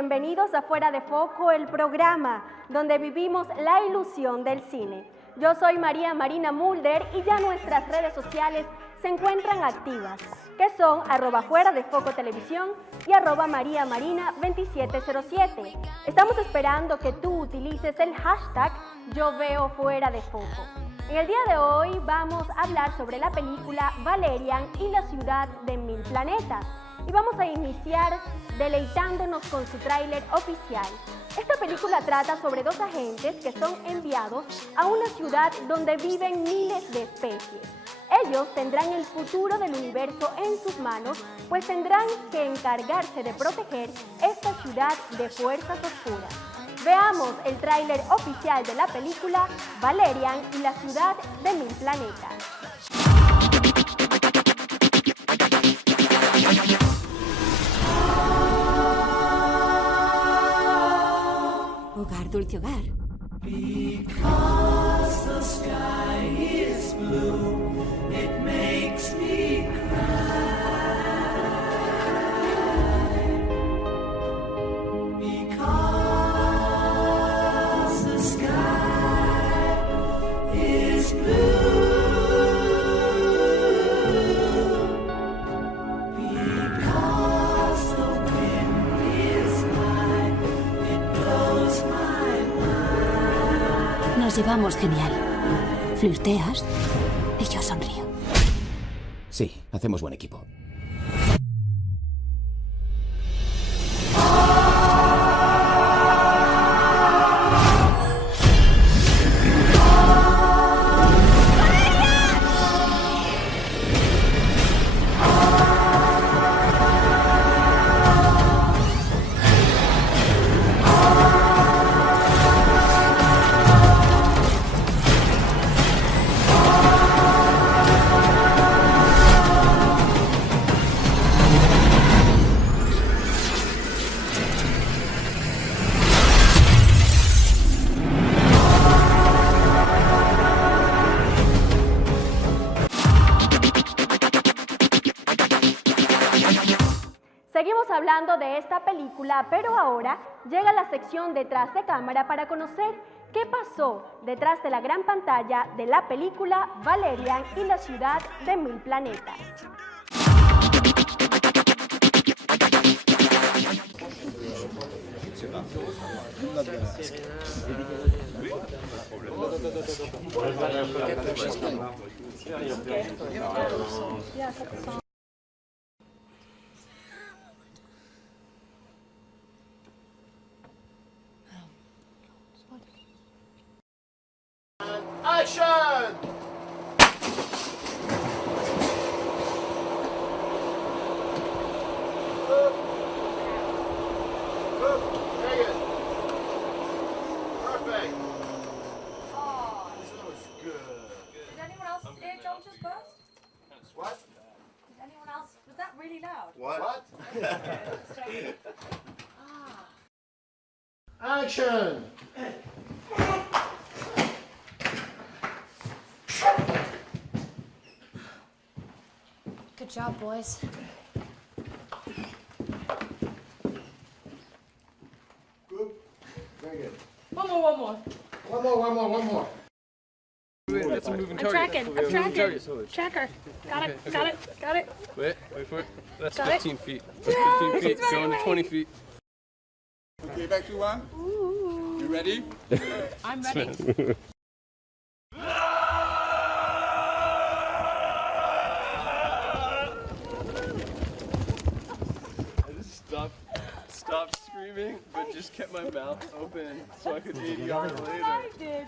bienvenidos a Fuera de Foco, el programa donde vivimos la ilusión del cine. Yo soy María Marina Mulder y ya nuestras redes sociales se encuentran activas, que son @fuera de foco televisión y @mariamarina2707. Estamos esperando que tú utilices el hashtag Yo Veo Fuera de Foco. En el día de hoy vamos a hablar sobre la película Valerian y la ciudad de mil planetas. Y vamos a iniciar deleitándonos con su tráiler oficial. Esta película trata sobre dos agentes que son enviados a una ciudad donde viven miles de especies. Ellos tendrán el futuro del universo en sus manos, pues tendrán que encargarse de proteger esta ciudad de fuerzas oscuras. Veamos el tráiler oficial de la película Valerian y la ciudad de mil planetas. Hogar, dulce hogar. Because the sky is blue, it makes me cry. Because the sky is blue. Because the wind is high, it blows my mind. Nos llevamos genial. Flirteas y yo sonrío. Sí, hacemos buen equipo. Seguimos hablando de esta película, pero ahora llega la sección detrás de cámara para conocer qué pasó detrás de la gran pantalla de la película Valerian y la ciudad de mil planetas. Action! Take it. Perfect. Oh, this looks good. Did anyone else hear John just burst? What? Did anyone else? Was that really loud? What? Ah. Action! Good job, boys. Good. Very good. One more. One more. That's a moving I'm target. tracking. Tracker. Got it. Wait for it. That's Got it. 15 feet. Yeah, 15 feet, it's going to ready. 20 feet. Okay, back to one. You ready? I'm ready. I just stopped screaming, but just kept my mouth open so I could 80 yards later. I did.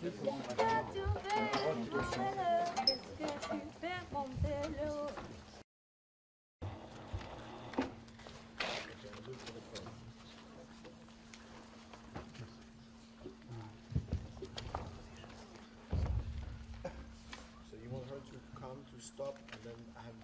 So you want her to come to stop and then I have...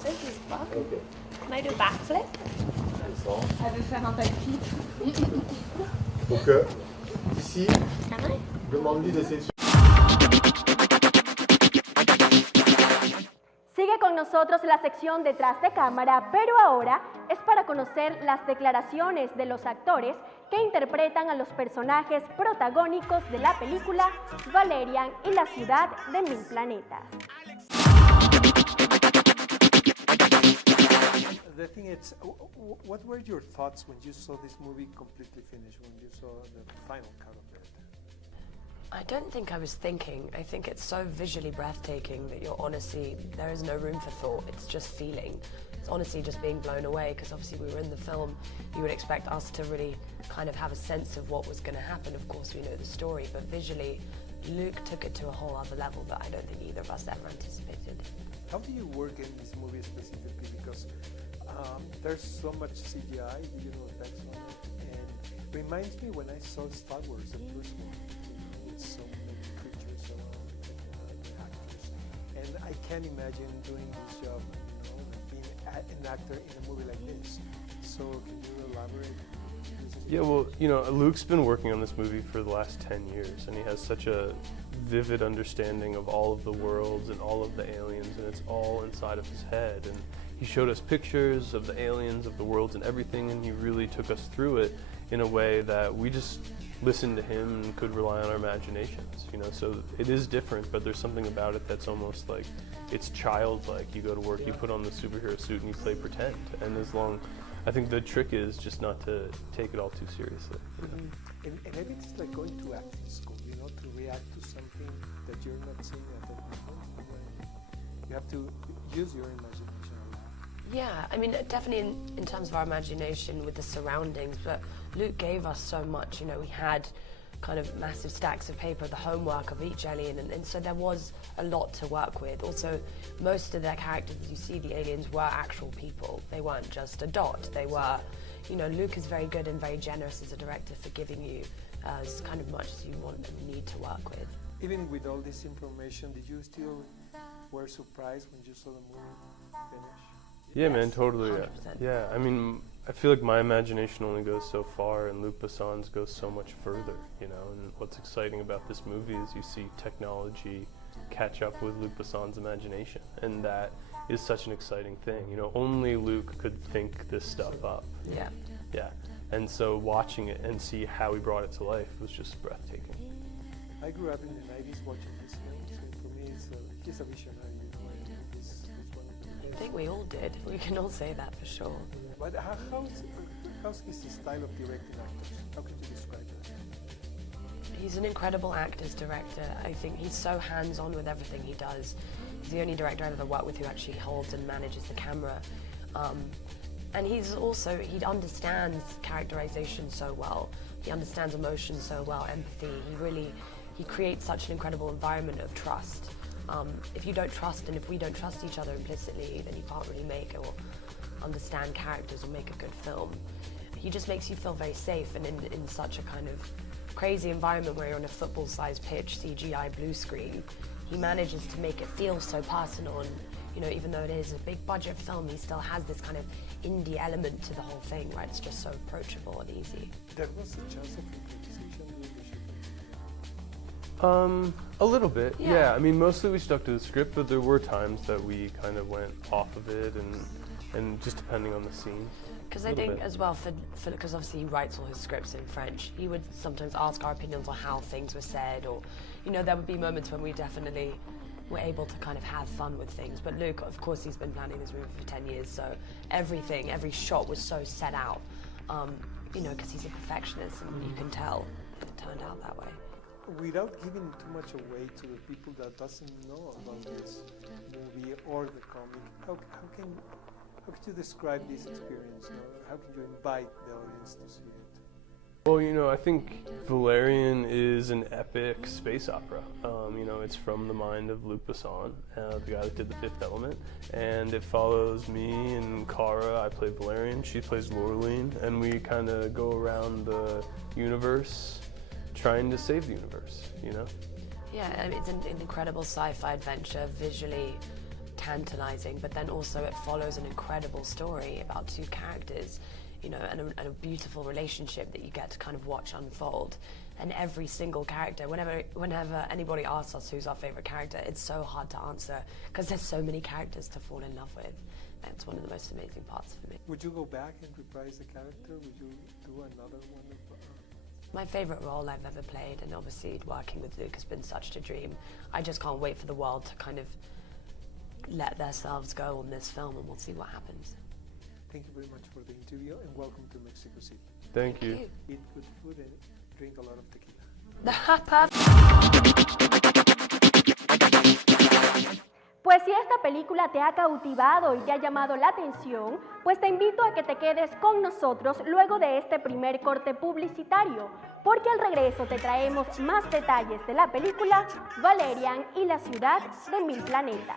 This is fun. Can I do a backflip? Elle veut faire un backflip. Donc, ici, demande-lui d'essayer de... Sigue con nosotros la sección detrás de cámara, pero ahora es para conocer las declaraciones de los actores que interpretan a los personajes protagónicos de la película Valerian y la ciudad de mil planetas. The thing is, what were your thoughts when you saw this movie completely finished, when you saw the final cut of it? I don't think I was thinking. I think it's so visually breathtaking that you're honestly, there is no room for thought. It's just feeling. It's honestly just being blown away, because obviously we were in the film. You would expect us to really kind of have a sense of what was going to happen. Of course, we know the story, but visually, Luke took it to a whole other level that I don't think either of us ever anticipated. How do you work in this movie specifically? Because there's so much CGI, digital effects on it, and it reminds me when I saw Star Wars, the first one, with so many creatures around the actors. And I can't imagine doing this job, being an actor in a movie like this. So can you elaborate? Yeah, well, Luke's been working on this movie for the last 10 years, and he has such a vivid understanding of all of the worlds and all of the aliens, and it's all inside of his head. And he showed us pictures of the aliens, of the worlds and everything, and he really took us through it in a way that we just listened to him and could rely on our imaginations, So it is different, but there's something about it that's almost like, it's childlike. You go to work, you put on the superhero suit, and you play pretend. And I think the trick is just not to take it all too seriously. And maybe it's like going to acting school, to react to something that you're not seeing at that moment. You have to use your imagination a lot. Yeah, I mean, definitely in terms of our imagination with the surroundings, but Luke gave us so much. We had kind of massive stacks of paper, the homework of each alien, and so there was a lot to work with. Also, most of their characters, you see, the aliens were actual people. They weren't just a dot. They were, Luke is very good and very generous as a director for giving you as kind of much as you want and need to work with. Even with all this information, did you still were surprised when you saw the movie finish? Yeah, yes, man, totally. 100%. Yeah, I mean, I feel like my imagination only goes so far, and Luc Besson's goes so much further, And what's exciting about this movie is you see technology catch up with Luc Besson's imagination, and that is such an exciting thing. Only Luc could think this stuff up. Yeah. Yeah, and so watching it and see how he brought it to life was just breathtaking. I grew up in the 90s watching this film, so for me he's a visionary, He's one of the best. I think we all did. We can all say that for sure. But how's his style of directing actors? How can you describe that? He's an incredible actor's director. I think he's so hands-on with everything he does. He's the only director I've ever worked with who actually holds and manages the camera. And he understands characterization so well. He understands emotion so well, empathy. He creates such an incredible environment of trust. If you don't trust, and if we don't trust each other implicitly, then you can't really make or understand characters or make a good film. He just makes you feel very safe, and in such a kind of crazy environment where you're on a football-sized pitch, CGI blue screen, he manages to make it feel so personal, and even though it is a big budget film, he still has this kind of indie element to the whole thing, where it's just so approachable and easy. There was a chance of improvisation during the shooting? A little bit, Yeah. yeah. I mean, mostly we stuck to the script, but there were times that we kind of went off of it, and just depending on the scene. Because I think as well, because obviously he writes all his scripts in French, he would sometimes ask our opinions on how things were said, or, there would be moments when we definitely were able to kind of have fun with things. But Luke, of course, he's been planning this movie for 10 years, so every shot was so set out, because he's a perfectionist, and you can tell it turned out that way. Without giving too much away to the people that doesn't know about this movie or the comic, how How could you describe this experience? How can you invite the audience to see it? Well, you know, I think Valerian is an epic space opera. You know, it's from the mind of Luc Besson, the guy that did The Fifth Element, and it follows me and Cara. I play Valerian, she plays Laureline, and we kind of go around the universe trying to save the universe, you know? Yeah, I mean, it's an incredible sci-fi adventure, visually tantalizing, but then also it follows an incredible story about two characters, you know, and a beautiful relationship that you get to kind of watch unfold. And every single character, whenever anybody asks us who's our favorite character, it's so hard to answer because there's so many characters to fall in love with. And it's one of the most amazing parts for me. Would you go back and reprise the character? Would you do another one? My favorite role I've ever played, and obviously working with Luc has been such a dream. I just can't wait for the world to kind of let themselves go on this film, and we'll see what happens. Thank you very much for the interview, and welcome to Mexico City. Thank you. Eat good food and drink a lot of tequila. Pues si esta película te ha cautivado y te ha llamado la atención, pues te invito a que te quedes con nosotros luego de este primer corte publicitario, porque al regreso te traemos más detalles de la película Valerian y la ciudad de mil planetas.